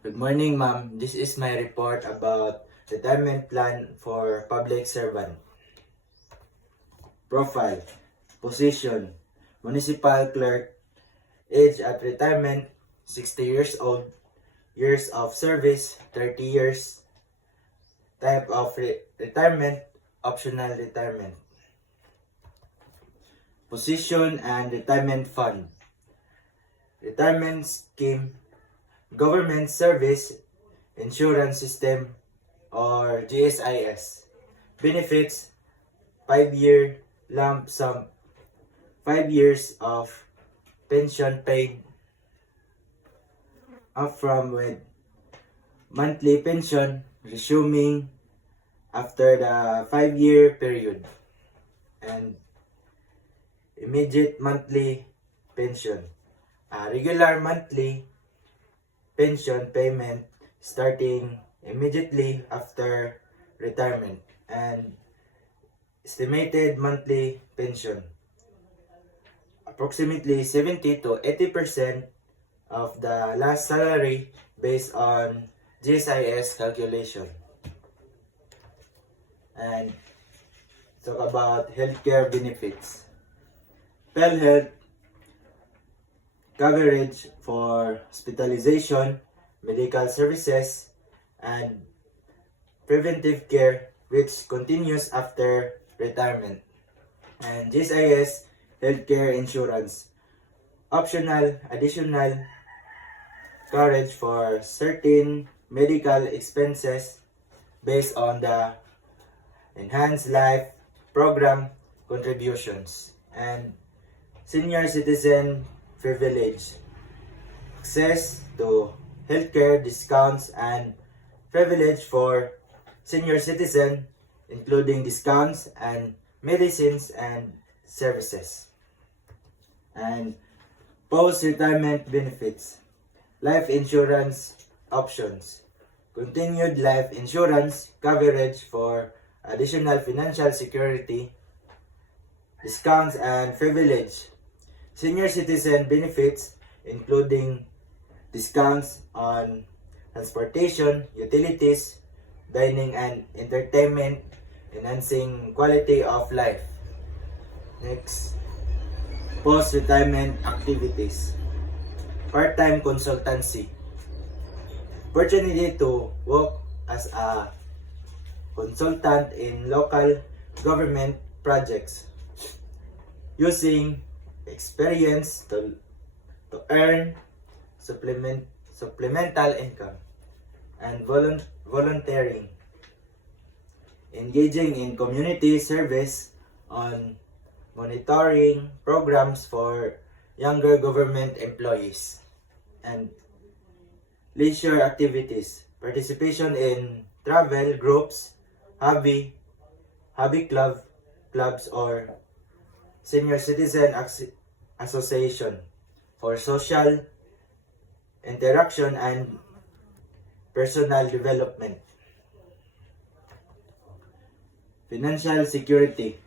Good morning, ma'am. This is my report about retirement plan for public servant. Profile, position, municipal clerk, age at retirement, 60 years old, years of service, 30 years, type of retirement, optional retirement. Position and retirement fund. Retirement scheme, government service insurance system or GSIS. Benefits, 5-year lump sum, 5 years of pension paid up from with monthly pension resuming after the 5-year period, and immediate monthly pension. Regular monthly pension payment starting immediately after retirement, and estimated monthly pension approximately 70 to 80% of the last salary based on GSIS calculation. And talk about healthcare benefits. PhilHealth coverage for hospitalization, medical services, and preventive care which continues after retirement. And GSIS healthcare insurance, optional additional coverage for certain medical expenses based on the enhanced life program contributions. And senior citizen privilege, access to healthcare discounts and privilege for senior citizen, including discounts and medicines and services. And post-retirement benefits, life insurance options, continued life insurance coverage for additional financial security, discounts and privilege, senior citizen benefits including discounts on transportation, utilities, dining and entertainment, enhancing quality of life. Next, post-retirement activities, part-time consultancy, opportunity to work as a consultant in local government projects, using experience to earn supplemental income, and volunteering, engaging in community service on monitoring programs for younger government employees, and leisure activities, participation in travel groups, hobby clubs or senior citizen association for social interaction and personal development. Financial security,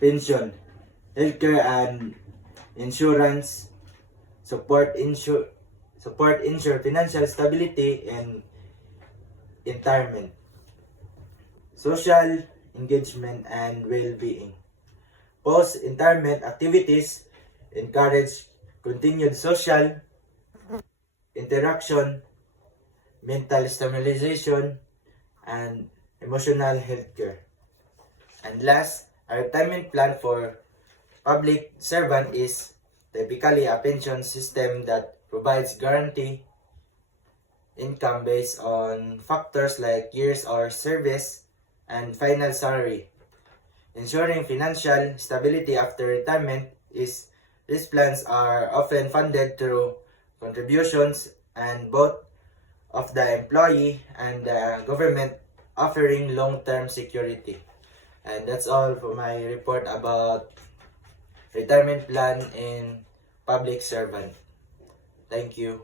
pension, healthcare and insurance, support ensure financial stability and retirement. Social engagement and well-being. Post-retirement activities encourage continued social interaction, mental stabilization, and emotional health care. And last, a retirement plan for public servant is typically a pension system that provides guaranteed income based on factors like years of service and final salary. Ensuring financial stability after retirement is these plans are often funded through contributions and both of the employee and the government, offering long-term security. And that's all for my report about retirement plan in public servant. Thank you.